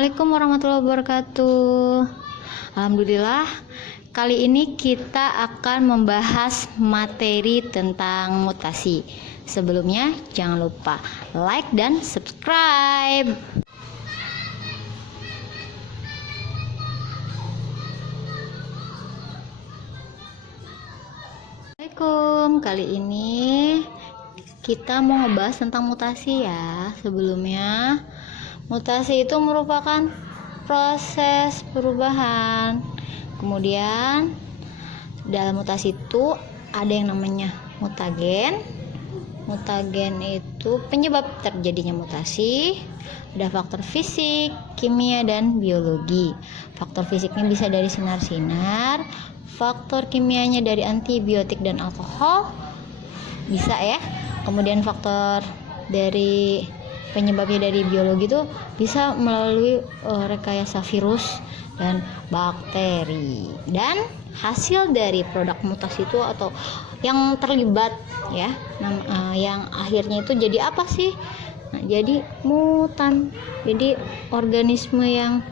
Assalamualaikum warahmatullahi wabarakatuh. Alhamdulillah, kali ini kita akan membahas materi tentang mutasi. Sebelumnya, jangan lupa like dan subscribe. Assalamualaikum. Kali ini kita mau ngebahas tentang mutasi ya. Sebelumnya, mutasi itu merupakan proses perubahan. Kemudian dalam mutasi itu ada yang namanya mutagen. Mutagen itu penyebab terjadinya mutasi. Ada faktor fisik, kimia, dan biologi. Faktor fisiknya bisa dari sinar-sinar. Faktor kimianya dari antibiotik dan alkohol. Bisa ya. Kemudian faktor dari penyebabnya dari biologi itu bisa melalui rekayasa virus dan bakteri. Dan hasil dari produk mutasi itu atau yang terlibat ya, yang akhirnya itu jadi apa sih? Nah, jadi mutan. Jadi organisme yang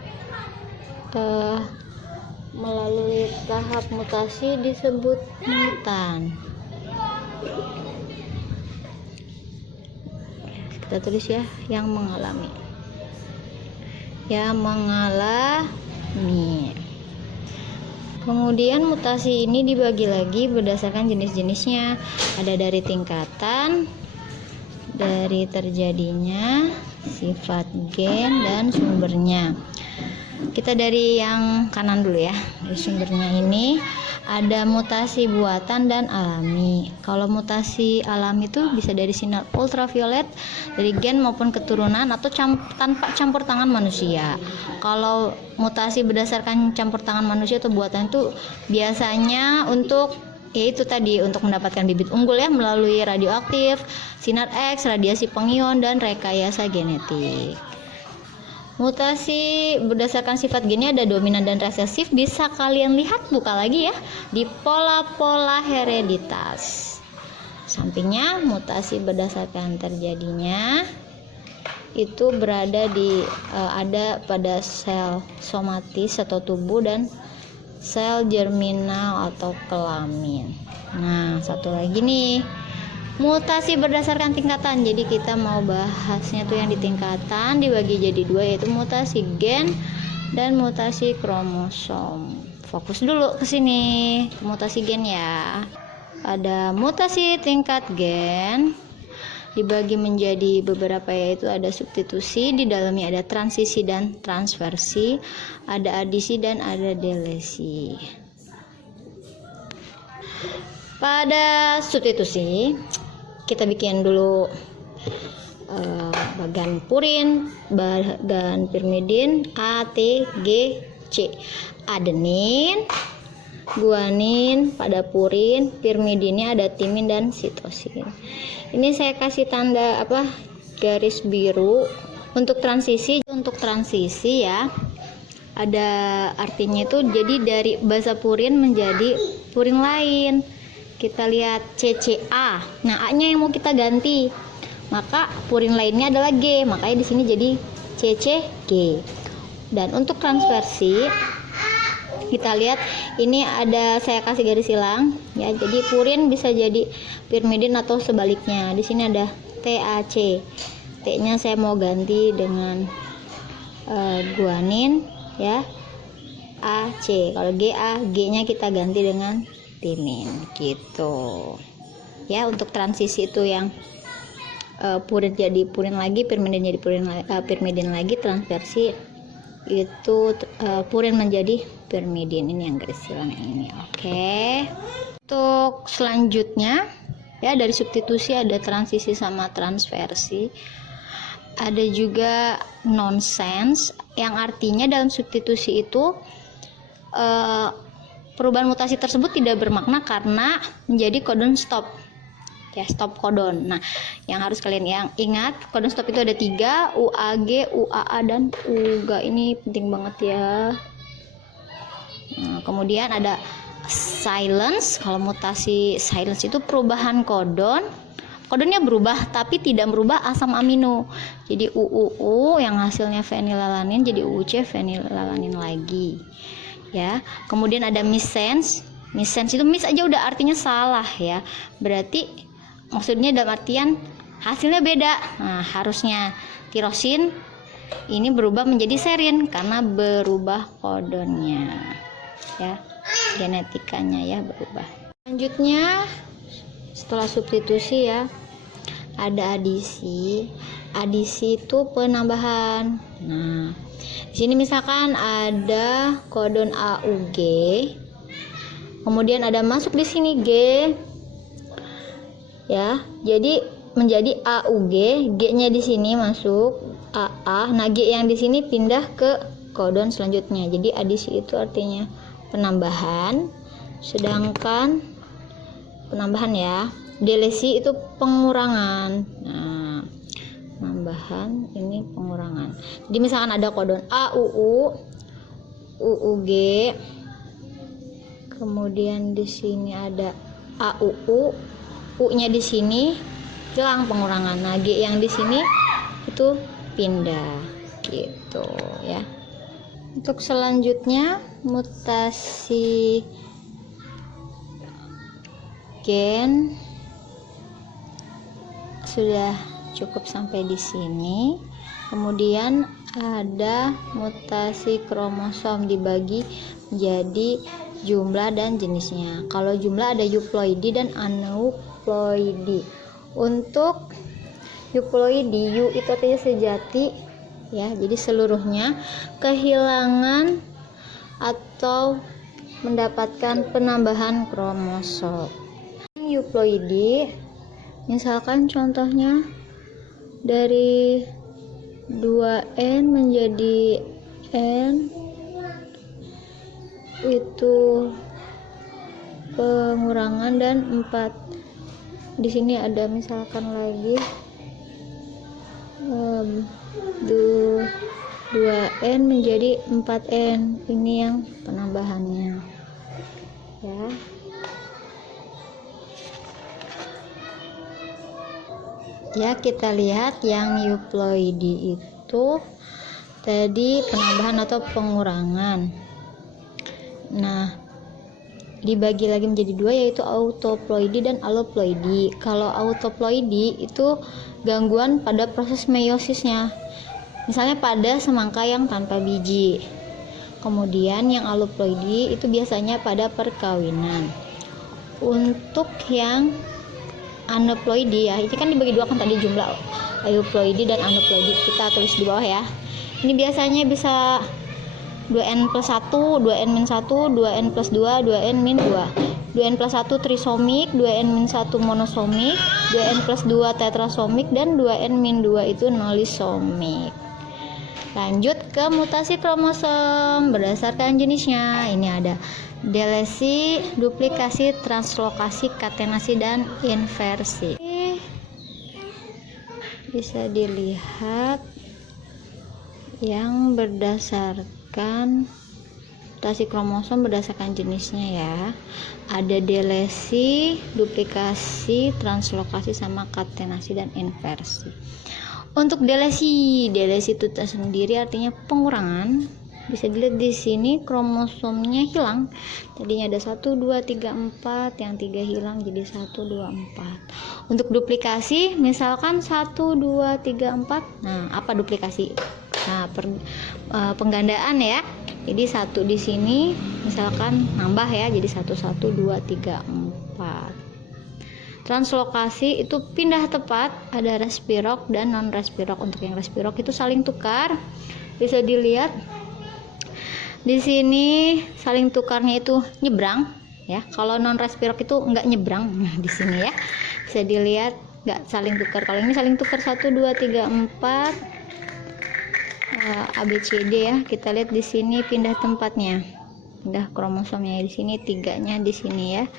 melalui tahap mutasi disebut mutan. Kita tulis ya, yang mengalami. Kemudian mutasi ini dibagi lagi berdasarkan jenis-jenisnya. Ada dari tingkatan, dari terjadinya, sifat gen, dan sumbernya. Kita dari yang kanan dulu ya. Dari sumbernya ini ada mutasi buatan dan alami. Kalau mutasi alami itu bisa dari sinar ultraviolet, dari gen maupun keturunan, atau tanpa campur tangan manusia. Kalau mutasi berdasarkan campur tangan manusia atau buatan itu biasanya untuk yaitu tadi untuk mendapatkan bibit unggul ya, melalui radioaktif, sinar X, radiasi pengion, dan rekayasa genetik. Mutasi berdasarkan sifat gennya ada dominan dan resesif. Bisa kalian lihat, buka lagi ya, di pola-pola hereditas. Sampingnya mutasi berdasarkan terjadinya itu berada di ada pada sel somatis atau tubuh dan sel germinal atau kelamin. Nah, satu lagi nih, mutasi berdasarkan tingkatan. Jadi kita mau bahasnya tuh yang di tingkatan, dibagi jadi dua, yaitu mutasi gen dan mutasi kromosom. Fokus dulu ke sini, mutasi gen ya. Ada mutasi tingkat gen dibagi menjadi beberapa, yaitu ada substitusi, di dalamnya ada transisi dan transversi, ada adisi dan ada delesi. Pada substitusi kita bikin dulu bagan purin, bagan pirmidin, A, T, G, C. Adenin, guanin, pada purin, pirmidinnya ada timin dan sitosin. Ini saya kasih tanda garis biru untuk transisi. Untuk transisi ya, ada artinya itu jadi dari basa purin menjadi purin lain. Kita lihat CCA. Nah, A-nya yang mau kita ganti. Maka purin lainnya adalah G. Makanya di sini jadi CCG. Dan untuk transversi kita lihat ini ada, saya kasih garis silang ya. Jadi purin bisa jadi pirmidin atau sebaliknya. Di sini ada TAC. T-nya saya mau ganti dengan guanin ya. AC. Kalau GA, G-nya kita ganti dengan timin gitu ya. Untuk transisi itu yang purin jadi purin lagi, pirmidin jadi pirmidin lagi. Transversi itu purin menjadi pirmidin. Ini yang garis silang ini. Oke. Untuk selanjutnya ya, dari substitusi ada transisi sama transversi. Ada juga nonsense, yang artinya dalam substitusi itu perubahan mutasi tersebut tidak bermakna karena menjadi codon stop ya, stop codon. Nah, yang harus kalian ingat, codon stop itu ada 3, UAG, UAA, dan UGA. Ini penting banget ya. Nah, kemudian ada silence. Kalau mutasi silence itu perubahan codon kodonnya berubah tapi tidak merubah asam amino. Jadi UUU yang hasilnya fenilalanin jadi UUC fenilalanin lagi. Ya. Kemudian ada missense. Missense itu mis aja udah artinya salah ya. Berarti maksudnya dalam artian hasilnya beda. Nah, harusnya tirosin ini berubah menjadi serin karena berubah kodonnya. Ya. Genetikanya ya berubah. Selanjutnya setelah substitusi ya ada adisi. Adisi itu penambahan. Nah, di sini misalkan ada kodon AUG, kemudian ada masuk di sini G, ya. Jadi menjadi AUG, G-nya di sini masuk AA. Nah, G yang di sini pindah ke kodon selanjutnya. Jadi adisi itu artinya penambahan, sedangkan penambahan ya. Delesi itu pengurangan. Nah, penambahan ini pengurangan. Jadi misalkan ada kodon AUU, UUG, kemudian di sini ada AUU, U-nya di sini hilang pengurangan. Nah, G yang di sini itu pindah gitu ya. Untuk selanjutnya mutasi gen sudah cukup sampai di sini. Kemudian ada mutasi kromosom dibagi menjadi jumlah dan jenisnya. Kalau jumlah ada euploidi dan aneuploidi. Untuk euploidi, U itu artinya sejati ya. Jadi seluruhnya kehilangan atau mendapatkan penambahan kromosom. Euploidi misalkan contohnya dari 2N menjadi N itu pengurangan, dan 4 di sini ada misalkan lagi 2N menjadi 4N, ini yang penambahannya ya. Ya, kita lihat yang euploidi itu tadi penambahan atau pengurangan. Nah, dibagi lagi menjadi dua, yaitu autoploidi dan aloploidi. Kalau autoploidi itu gangguan pada proses meiosisnya, misalnya pada semangka yang tanpa biji. Kemudian yang aloploidi itu biasanya pada perkawinan. Untuk yang aneuploidi ya, ini kan dibagi dua kan tadi jumlah euploidi dan aneuploidi, kita tulis di bawah ya. Ini biasanya bisa 2n+1, 2n-1, 2n+2, 2n-2. 2n+1 trisomik, 2n-1 monosomik, 2n+2 tetrasomik, dan 2n-2 itu nolisomik. Lanjut ke mutasi kromosom berdasarkan jenisnya. Ini ada delesi, duplikasi, translokasi, katenasi, dan inversi. Bisa dilihat yang berdasarkan mutasi kromosom berdasarkan jenisnya ya. Ada delesi, duplikasi, translokasi, sama katenasi dan inversi. Untuk delesi itu tersendiri artinya pengurangan. Bisa dilihat di sini kromosomnya hilang. Tadinya ada 1, 2, 3, 4, yang 3 hilang jadi 1, 2, 4. Untuk duplikasi misalkan 1, 2, 3, 4. Nah, apa duplikasi? Nah, penggandaan ya. Jadi 1 di sini misalkan nambah ya, jadi 1, 1, 2, 3, 4. Translokasi itu pindah tepat, ada respirok dan non respirok. Untuk yang respirok itu saling tukar. Bisa dilihat di sini saling tukarnya itu nyebrang ya. Kalau non respirok itu enggak nyebrang. Nah, di sini ya. Bisa dilihat enggak saling tukar. Kalau ini saling tukar 1, 2, 3, 4. ABCD ya. Kita lihat di sini pindah tempatnya. Pindah kromosomnya di sini, 3-nya di sini ya.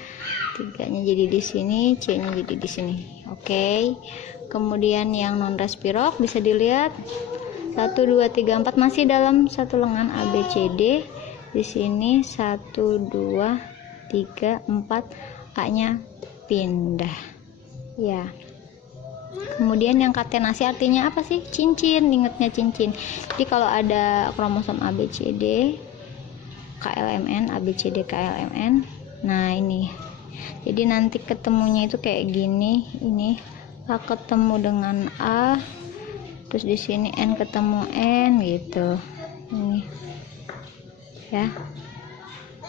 3-nya jadi di sini, C-nya jadi di sini. Oke. Kemudian yang non respirok bisa dilihat 1, 2, 3, 4 masih dalam satu lengan ABCD. Di sini 1, 2, 3, 4, A-nya pindah. Ya. Kemudian yang katenasi artinya apa sih? Cincin, ingatnya cincin. Jadi kalau ada kromosom ABCD KLMN, ABCD KLMN, nah ini, jadi nanti ketemunya itu kayak gini. Ini A ketemu dengan A, terus di sini N ketemu N gitu. Ini ya,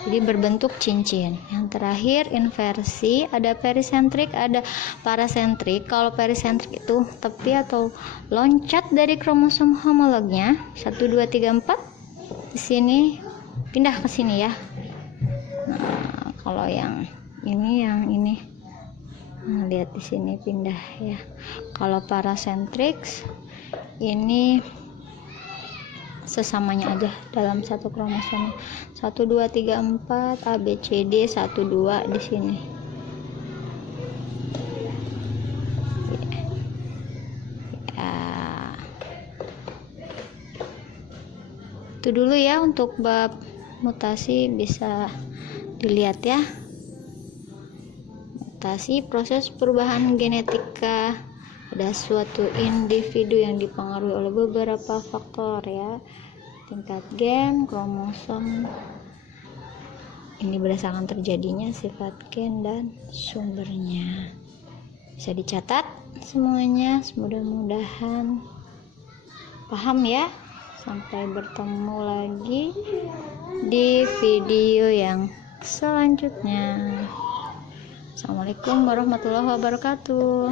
jadi berbentuk cincin. Yang terakhir inversi, ada perisentrik, ada parasentrik. Kalau perisentrik itu tepi atau loncat dari kromosom homolognya 1 2 3 4 di sini pindah ke sini ya. Nah, kalau yang ini nah, lihat di sini pindah ya. Kalau parasentrik ini sesamanya aja dalam satu kromosom 1 2 3 4 ABCD 1 2 di sini ya. Itu dulu ya untuk bab mutasi, bisa dilihat ya. Mutasi proses perubahan genetika pada suatu individu yang dipengaruhi oleh beberapa faktor ya, tingkat gen, kromosom. Ini berdasarkan terjadinya sifat gen dan sumbernya. Bisa dicatat semuanya, mudah-mudahan paham ya. Sampai bertemu lagi di video yang selanjutnya. Assalamualaikum warahmatullahi wabarakatuh.